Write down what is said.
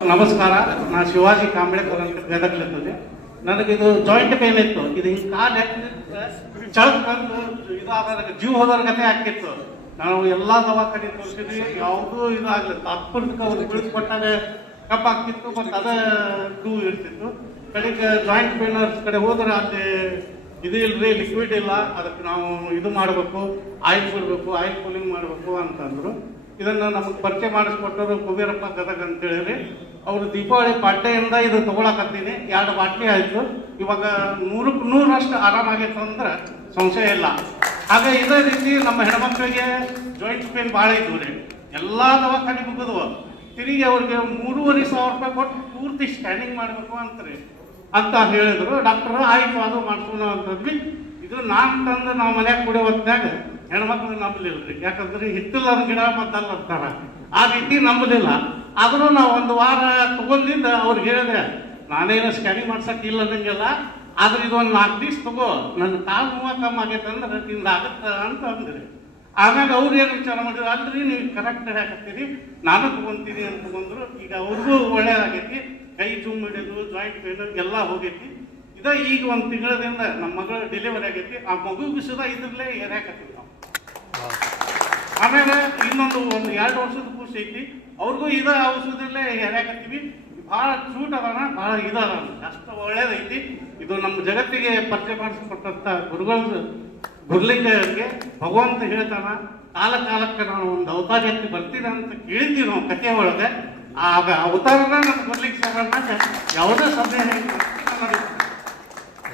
ನಮಸ್ಕಾರ, ನಾ ಶಿವಾಜಿ ಕಾಂಬ್ಳೆಕರ್ ಅಂತ ಗದಗ್ಲಿರ್ತದೆ. ನನಗಿದು ಜಾಯಿಂಟ್ ಪೇನ್ ಇತ್ತು. ಇದು ಹಿಂಗೆ ಕಾಲು ಚಳಕಂದು ಇದು ಆದಾಗ ಜೀವ ಹೋದವ್ರ ಗತೆ ಆಗ್ತಿತ್ತು. ನಾವು ಎಲ್ಲ ದವಾಖಾನೆ ತೋರಿಸಿದ್ವಿ, ಯಾವುದೂ ಇದು ಆಗ್ಲಿಲ್ಲ. ತಾತ್ಪೂರ್ತಿಕ ಅವ್ರು ಬಿಡಿಸ್ಕೊಟ್ಟಾಗ ಕಪ್ ಆಗ್ತಿತ್ತು, ಮತ್ತು ಅದ ನೋವು ಇರ್ತಿತ್ತು. ಕಡೆಗೆ ಜಾಯಿಂಟ್ ಪೇನರ್ಸ್ ಕಡೆ ಹೋದ್ರೆ ಅಲ್ಲಿ ಇದು ಇಲ್ರಿ, ಲಿಕ್ವಿಡ್ ಇಲ್ಲ, ಅದಕ್ಕೆ ನಾವು ಇದು ಮಾಡಬೇಕು, ಆಯಿಲ್ ಬಿಡಬೇಕು, ಆಯಿಲ್ ಕೂಲಿಂಗ್ ಮಾಡಬೇಕು ಅಂತಂದ್ರು. ಇದನ್ನು ನಮಗೆ ಪರಿಚಯ ಮಾಡಿಸ್ಕೊಟ್ಟರು ಕುಬೇರಪ್ಪ ಗದಗ ಅಂತೇಳಿ. ಅವರು ದೀಪಾವಳಿ ಪಾಡ್ಡೆಯಿಂದ ಇದು ತೊಗೊಳಕತ್ತೀನಿ. 2 ಬಾಟ್ಲಿ ಆಯಿತು. ಇವಾಗ 100ಕ್ಕೆ 100ರಷ್ಟು ಆರಾಮಾಗೈತೆ ಅಂದ್ರೆ ಸಂಶಯ ಇಲ್ಲ. ಹಾಗೆ ಇದೇ ರೀತಿ ನಮ್ಮ ಹೆಣ್ಮಕ್ಳಿಗೆ ಜಾಯಿಂಟ್ ಪೇನ್ ಭಾಳ ಇದ್ವು ರೀ. ಎಲ್ಲ ದವಾಖಾನೆ ಮುಗಿದ್ವು. ತಿರುಗಿ ಅವ್ರಿಗೆ 3,500 ರೂಪಾಯಿ ಕೊಟ್ಟು ಪೂರ್ತಿ ಸ್ಕ್ಯಾನಿಂಗ್ ಮಾಡಬೇಕು ಅಂತಾರೆ ಅಂತ ಹೇಳಿದ್ರು. ಡಾಕ್ಟರ್ ಆಯಿತು ಅದು ಮಾಡ್ಸೋಣ ಅಂತಂದ್ವಿ. ಇದು ನಾನು ತಂದು ನಾವು ಮನ್ಯಾಗ ಕುಡಿಯೋ ಹೊತ್ನಾಗ ಹೆಣ್ಮಕ್ಳು ನಂಬಲಿಲ್ಲ ರೀ. ಯಾಕಂದ್ರೆ ಹಿತ್ತಲ ಗಿಡ ಮದ್ದಲ್ಲ ಅಂತಾರ, ಆ ರೀತಿ ನಂಬಲಿಲ್ಲ. ಆದರೂ ನಾವು 1 ವಾರ ತಗೊಂಡಿದ್ದ ಅವ್ರಿಗೆ ಹೇಳಿದೆ, ನಾನೇನು ಸ್ಕ್ಯಾನಿಂಗ್ ಮಾಡ್ಸೋಕ್ಕಿಲ್ಲ ಅನ್ನಂಗಿಲ್ಲ, ಆದ್ರೆ ಇದೊಂದು 4 ದಿವ್ಸ ತಗೋ, ನನ್ನ ಕಾಲು ನೋವು ಕಮ್ಮಿ ಆಗೈತೆ ಅಂದ್ರೆ ನಿಂದ ಆಗುತ್ತೆ ಅಂತ ಅಂದ್ರಿ. ಆಮ್ಯಾಗ ಅವ್ರು ಏನು ವಿಚಾರ ಮಾಡಿದ್ರು, ಅಲ್ರಿ ನೀವು ಕರೆಕ್ಟ್ ಹಾಕತ್ತೀರಿ, ನಾನು ತಗೊಂತೀನಿ ಅಂತ ತಗೊಂಡ್ರು. ಈಗ ಅವ್ರಿಗೂ ಒಳ್ಳೆಯದಾಗೈತಿ. ಕೈ ಜುಮ್ ಹಿಡಿಯೋದು, ಜಾಯಿಂಟ್ ಪೇನ್ ಎಲ್ಲ ಹೋಗೈತಿ. ಈಗ 1 ತಿಂಗಳದಿಂದ ನಮ್ಮ ಮಗಳು ಡೆಲಿವರಿ ಆಗೈತಿ. ಆ ಮಗುಗೂ ಸುಧಾ ಇದ್ರಲ್ಲೇ ಏರ್ಯಾಕತ್ತೀವಿ ನಾವು. ಆಮೇಲೆ ಇನ್ನೊಂದು 2 ವರ್ಷದ ಕೂಸು ಐತಿ, ಅವ್ರಿಗೂ ಇದ ಔಷಧದಲ್ಲೇ ಏರ್ಯಾಕತ್ತೀವಿ. ಭಾಳ ಚೂಟ್ ಅದಾನ, ಭಾಳ ಇದಾನ, ಅಷ್ಟು ಒಳ್ಳೇದೈತಿ. ಇದು ನಮ್ಮ ಜಗತ್ತಿಗೆ ಪರಿಚಯ ಮಾಡಿಸ್ಕೊಟ್ಟಂಥ ಗುರುಲಿಂಗಕ್ಕೆ ಭಗವಂತ ಹೇಳ್ತಾನ, ಕಾಲಕ್ಕೆ ನಾನು ಒಂದು ಅವತಾರ ಎತ್ತಿ ಬರ್ತೀನಿ ಅಂತ ಕೇಳಿದ್ವಿ ನಾವು ಕಥೆ ಒಳಗೆ. ಆಗ ಅವತಾರನ ನಮ್ಮ ಗುರುಲಿಂಗ ಸರ್ ಅನ್ನೋಕೆ ಯಾವುದೇ ಸಂದೇಹ ಇಲ್ಲ.